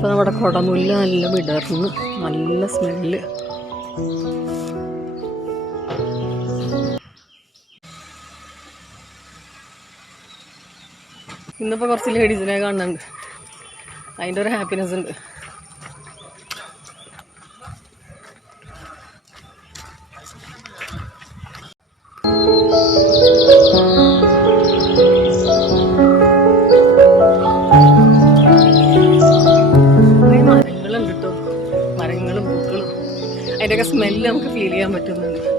അപ്പോൾ നമ്മുടെ കുടമുല്ല നല്ല വിടർന്ന് നല്ല സ്മെല്ല്. ഇന്നിപ്പോൾ കുറച്ച് ലേഡീസിനെ കാണുന്നുണ്ട്, അതിൻ്റെ ഒരു ഹാപ്പിനെസ് ഉണ്ട്. മരങ്ങളുണ്ട് കേട്ടോ, മരങ്ങളും പൂക്കളും, അതിൻ്റെയൊക്കെ സ്മെല്ല് നമുക്ക് ഫീൽ ചെയ്യാൻ പറ്റുന്നുണ്ട്.